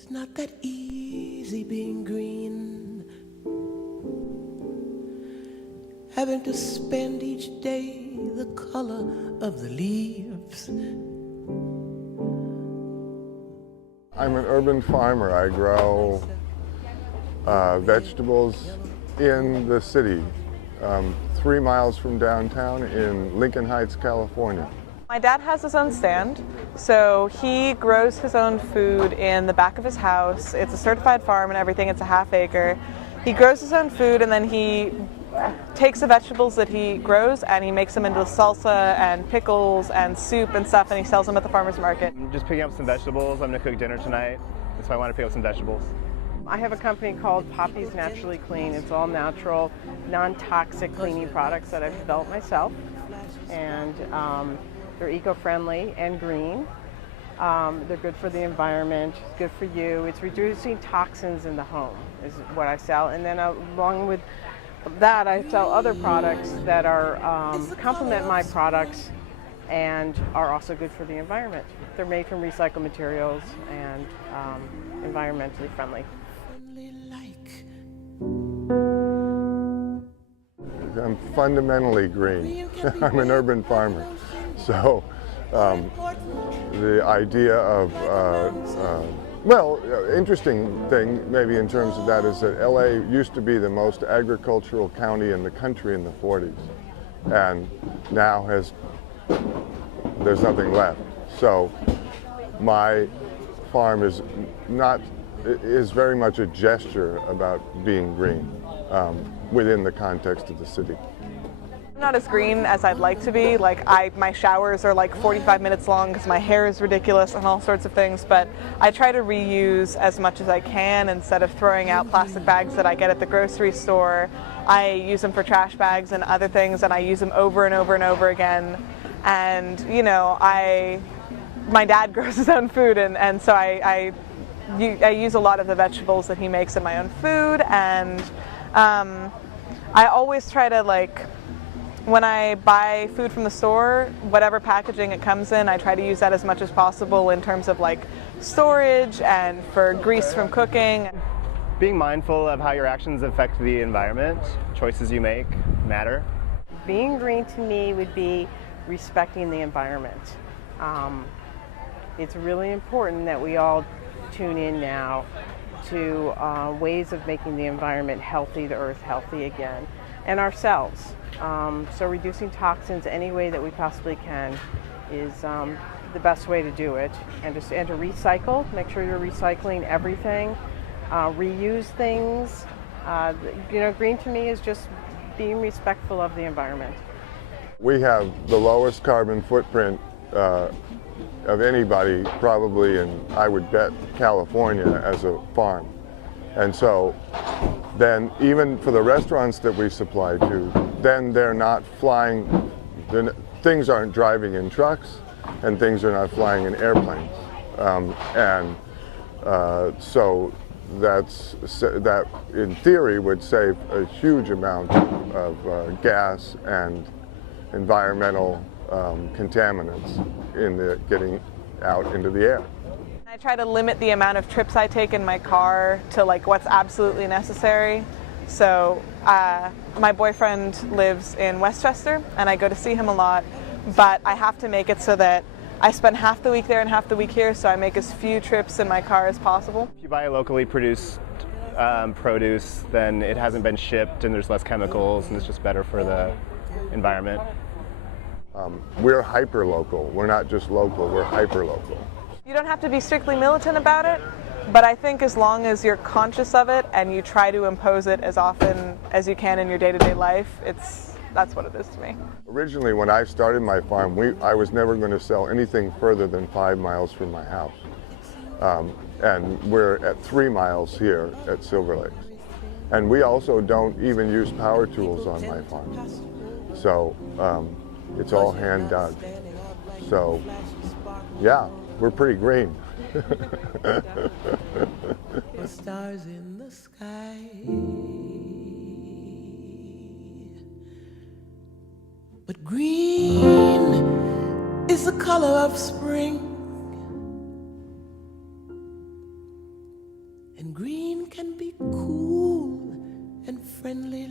It's not that easy being green, having to spend each day the color of the leaves. I'm an urban farmer. I grow vegetables in the city, 3 miles from downtown in Lincoln Heights, California. My dad has his own stand, so he grows his own food in the back of his house. It's a certified farm and everything. It's a ½ acre. He grows his own food, and then he takes the vegetables that he grows and he makes them into salsa and pickles and soup and stuff, and he sells them at the farmers market. I'm just picking up some vegetables. I'm going to cook dinner tonight, so I want to pick up some vegetables. I have a company called Poppy's Naturally Clean. It's all natural, non-toxic cleaning products that I've developed myself, and they're eco-friendly and green. They're good for the environment, good for you. It's reducing toxins in the home is what I sell, and then along with that I sell other products that are complement my products and are also good for the environment. They're made from recycled materials and environmentally friendly. I'm fundamentally green. I'm an urban farmer. So the idea of, interesting thing maybe in terms of that is that LA used to be the most agricultural county in the country in the 40s, and now there's nothing left. So my farm is very much a gesture about being green within the context of the city. I'm not as green as I'd like to be. My showers are like 45 minutes long because my hair is ridiculous and all sorts of things, but I try to reuse as much as I can. Instead of throwing out plastic bags that I get at the grocery store, I use them for trash bags and other things, and I use them over and over and over again. And you know, my dad grows his own food, and so I use a lot of the vegetables that he makes in my own food, and I always try to, when I buy food from the store, whatever packaging it comes in, I try to use that as much as possible in terms of storage and for grease from cooking. Being mindful of how your actions affect the environment, choices you make matter. Being green to me would be respecting the environment. It's really important that we all tune in now to ways of making the environment healthy, the earth healthy again, and ourselves. So reducing toxins any way that we possibly can is the best way to do it, and to recycle. Make sure you're recycling everything, reuse things. Green to me is just being respectful of the environment. We have the lowest carbon footprint of anybody probably in, I would bet, California as a farm. And so then even for the restaurants that we supply to, then they're not flying, things aren't driving in trucks and things are not flying in airplanes. So that in theory would save a huge amount of gas and environmental contaminants in getting out into the air. I try to limit the amount of trips I take in my car to what's absolutely necessary. So my boyfriend lives in Westchester and I go to see him a lot, but I have to make it so that I spend half the week there and half the week here, so I make as few trips in my car as possible. If you buy locally produced produce, then it hasn't been shipped and there's less chemicals and it's just better for the environment. We're hyper-local. We're not just local, we're hyper-local. You don't have to be strictly militant about it, but I think as long as you're conscious of it and you try to impose it as often as you can in your day-to-day life, that's what it is to me. Originally, when I started my farm, I was never going to sell anything further than 5 miles from my house. And we're at 3 miles here at Silverlake. And we also don't even use power tools on my farm. So it's all hand dug. So yeah, we're pretty green. Stars in the sky, but green is the color of spring. and green can be cool and friendly